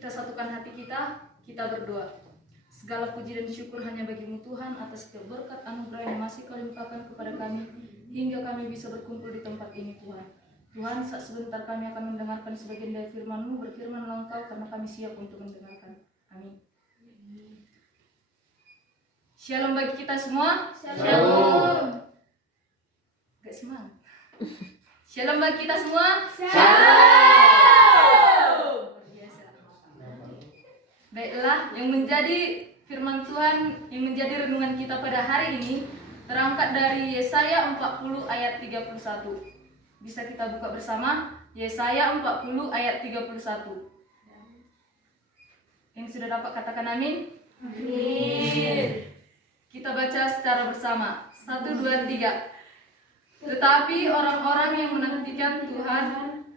Kita satukan hati kita berdoa. Segala puji dan syukur hanya bagi-Mu Tuhan atas setiap berkat anugerah yang masih Kau limpahkan kepada kami hingga kami bisa berkumpul di tempat ini Tuhan. Tuhan, saat sebentar kami akan mendengarkan sebagian dari firman-Mu, berfirmanlah Engkau karena kami siap untuk mendengarkan. Amin. Shalom bagi kita semua. Shalom. Gak semangat. Shalom bagi kita semua. Shalom. Biasa. Baiklah, yang menjadi firman Tuhan yang menjadi renungan kita pada hari ini terangkat dari Yesaya 40 ayat 31. Bisa kita buka bersama Yesaya 40 ayat 31. Yang sudah dapat katakan amin? Amin. Kita baca secara bersama. 1, 2, 3. Tetapi orang-orang yang menantikan Tuhan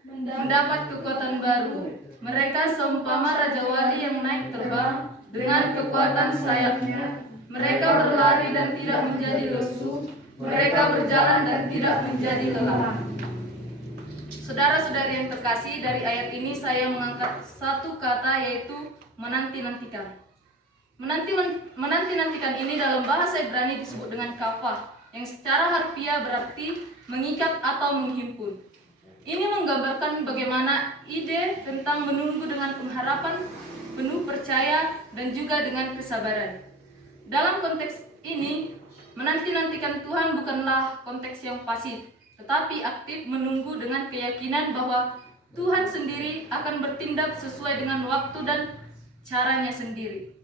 mendapat kekuatan baru. Mereka seumpama Raja Wali yang naik terbang dengan kekuatan sayapnya. Mereka berlari dan tidak menjadi lesu. Mereka berjalan dan tidak menjadi lelah. Saudara-saudari yang terkasih, dari ayat ini saya mengangkat satu kata, yaitu menanti-nantikan. Menanti-nantikan ini dalam bahasa Ibrani disebut dengan kafah, yang secara harfiah berarti mengikat atau menghimpun. Ini menggambarkan bagaimana ide tentang menunggu dengan pengharapan, penuh percaya, dan juga dengan kesabaran. Dalam konteks ini, menanti-nantikan Tuhan bukanlah konteks yang pasif, tetapi aktif menunggu dengan keyakinan bahwa Tuhan sendiri akan bertindak sesuai dengan waktu dan caranya sendiri.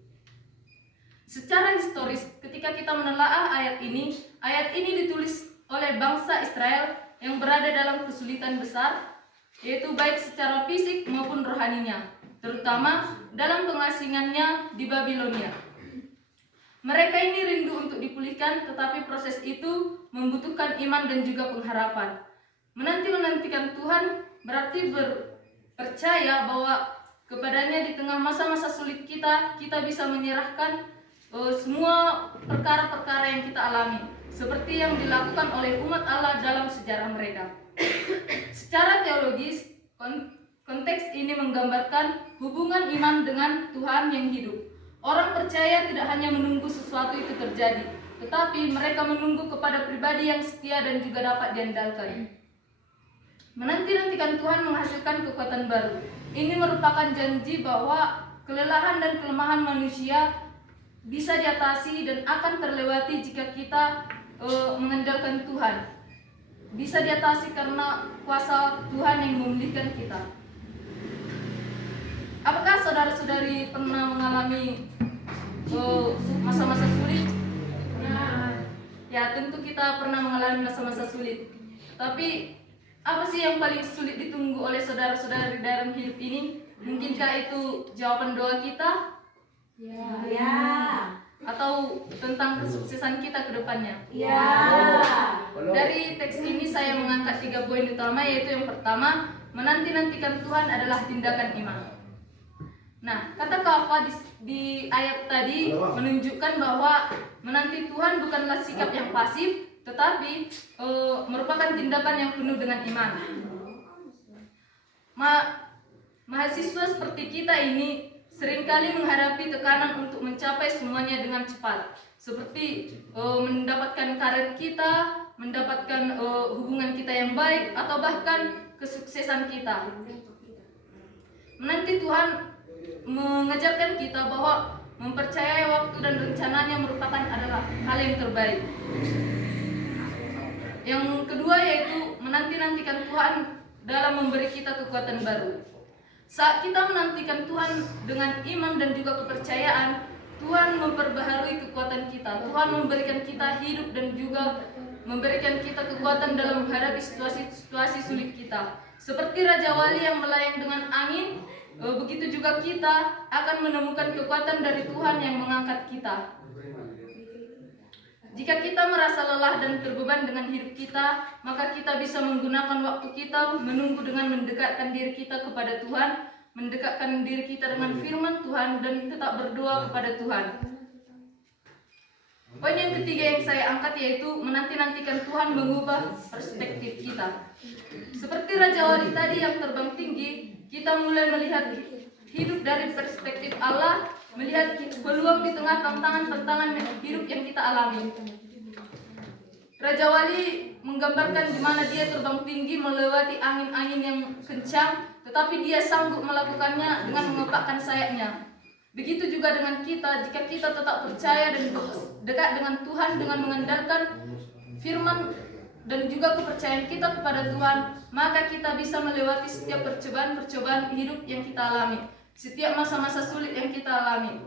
Secara historis, ketika kita menelaah ayat ini ditulis oleh bangsa Israel yang berada dalam kesulitan besar, yaitu baik secara fisik maupun rohaninya, terutama dalam pengasingannya di Babilonia. Mereka ini rindu untuk dipulihkan, tetapi proses itu membutuhkan iman dan juga pengharapan. Menanti-nantikan Tuhan berarti percaya bahwa kepadanya di tengah masa-masa sulit kita bisa menyerahkan semua perkara-perkara yang kita alami, seperti yang dilakukan oleh umat Allah dalam sejarah mereka. Secara teologis, konteks ini menggambarkan hubungan iman dengan Tuhan yang hidup. Orang percaya tidak hanya menunggu sesuatu itu terjadi, tetapi mereka menunggu kepada pribadi yang setia dan juga dapat diandalkan. Menanti-nantikan Tuhan menghasilkan kekuatan baru. Ini merupakan janji bahwa kelelahan dan kelemahan manusia bisa diatasi dan akan terlewati jika kita mengandalkan Tuhan. Bisa diatasi karena kuasa Tuhan yang memulihkan kita. Apakah saudara-saudari pernah mengalami masa-masa sulit? Ya, tentu kita pernah mengalami masa-masa sulit. Tapi apa sih yang paling sulit ditunggu oleh saudara-saudari dalam hidup ini? Mungkinkah itu jawaban doa kita? Ya. Atau tentang kesuksesan kita ke depannya? Ya. Dari teks ini saya mengangkat 3 poin utama, yaitu yang pertama, menanti-nantikan Tuhan adalah tindakan iman. Nah, kata kafah di ayat tadi menunjukkan bahwa menanti Tuhan bukanlah sikap yang pasif, tetapi merupakan tindakan yang penuh dengan iman. Mahasiswa seperti kita ini seringkali menghadapi tekanan untuk mencapai semuanya dengan cepat, seperti mendapatkan karir kita, mendapatkan hubungan kita yang baik, atau bahkan kesuksesan kita. Menanti Tuhan mengajarkan kita bahwa mempercayai waktu dan rencananya merupakan adalah hal yang terbaik. Yang kedua yaitu menanti-nantikan Tuhan dalam memberi kita kekuatan baru. Saat kita menantikan Tuhan dengan iman dan juga kepercayaan, Tuhan memperbaharui kekuatan kita. Tuhan memberikan kita hidup dan juga memberikan kita kekuatan dalam menghadapi situasi sulit kita. Seperti Raja Wali yang melayang dengan angin, begitu juga kita akan menemukan kekuatan dari Tuhan yang mengangkat kita. Jika kita merasa lelah dan terbeban dengan hidup kita, maka kita bisa menggunakan waktu kita menunggu dengan mendekatkan diri kita kepada Tuhan, mendekatkan diri kita dengan firman Tuhan, dan tetap berdoa kepada Tuhan. Poin yang ketiga yang saya angkat yaitu menanti-nantikan Tuhan mengubah perspektif kita. Seperti Raja Wali tadi yang terbang tinggi, kita mulai melihat hidup dari perspektif Allah, melihat peluang di tengah tantangan-tantangan hidup yang kita alami. Raja Wali menggambarkan di mana dia terbang tinggi melewati angin-angin yang kencang, tetapi dia sanggup melakukannya dengan mengepakkan sayapnya. Begitu juga dengan kita, jika kita tetap percaya dan dekat dengan Tuhan dengan mengandalkan firman dan juga kepercayaan kita kepada Tuhan, maka kita bisa melewati setiap percobaan-percobaan hidup yang kita alami, setiap masa-masa sulit yang kita alami.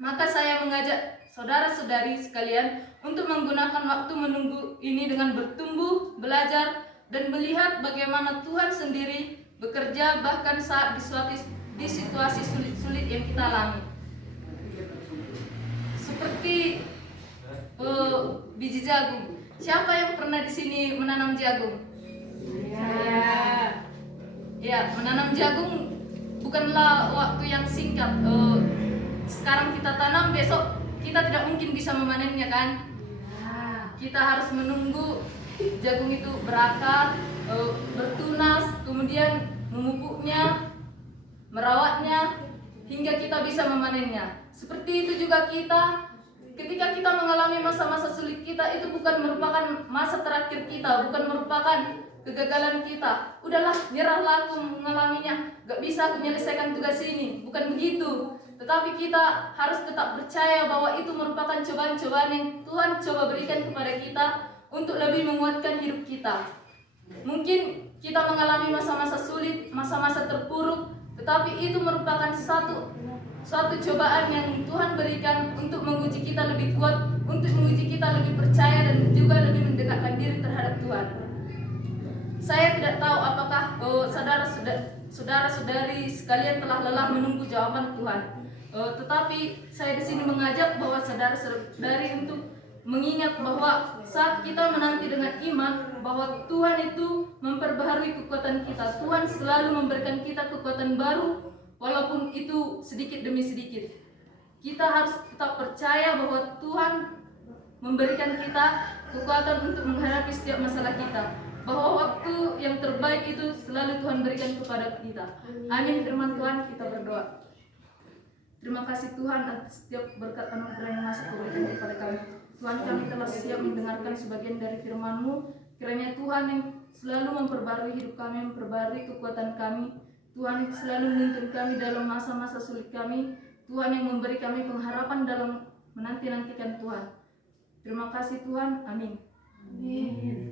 Maka saya mengajak saudara-saudari sekalian untuk menggunakan waktu menunggu ini dengan bertumbuh, belajar, dan melihat bagaimana Tuhan sendiri bekerja bahkan saat di situasi sulit-sulit yang kita alami. Seperti biji jagung. Siapa yang pernah di sini menanam jagung? Saya. Ya, menanam jagung bukanlah waktu yang singkat. Sekarang kita tanam, besok kita tidak mungkin bisa memanennya kan? Kita harus menunggu jagung itu berakar, bertunas, kemudian memupuknya, merawatnya hingga kita bisa memanennya. Seperti itu juga kita, ketika kita mengalami masa-masa sulit kita, itu bukan merupakan masa terakhir kita, bukan merupakan kegagalan kita. Udahlah, nyerahlah, aku mengalaminya, gak bisa aku menyelesaikan tugas ini. Bukan begitu. Tetapi kita harus tetap percaya bahwa itu merupakan cobaan-cobaan yang Tuhan coba berikan kepada kita untuk lebih menguatkan hidup kita. Mungkin kita mengalami masa-masa sulit, masa-masa terpuruk, tetapi itu merupakan suatu cobaan yang Tuhan berikan untuk menguji kita lebih kuat, untuk menguji kita lebih percaya dan juga lebih mendekatkan diri terhadap Tuhan. Saya tidak tahu apakah saudara-saudari sekalian telah lelah menunggu jawaban Tuhan. Tetapi saya di sini mengajak bahwa saudara-saudari untuk mengingat bahwa saat kita menanti dengan iman bahwa Tuhan itu memperbaharui kekuatan kita. Tuhan selalu memberikan kita kekuatan baru walaupun itu sedikit demi sedikit. Kita harus tetap percaya bahwa Tuhan memberikan kita kekuatan untuk menghadapi setiap masalah kita. Bahwa waktu yang terbaik itu selalu Tuhan berikan kepada kita. Amin. Firman Tuhan, kita berdoa. Terima kasih Tuhan atas setiap berkat anugerah yang masih Tuhan kepada kami. Tuhan, kami telah siap mendengarkan sebagian dari firman-Mu. Kiranya Tuhan yang selalu memperbarui hidup kami, memperbarui kekuatan kami. Tuhan yang selalu menuntun kami dalam masa-masa sulit kami. Tuhan yang memberi kami pengharapan dalam menanti-nantikan Tuhan. Terima kasih Tuhan. Amin. Amin.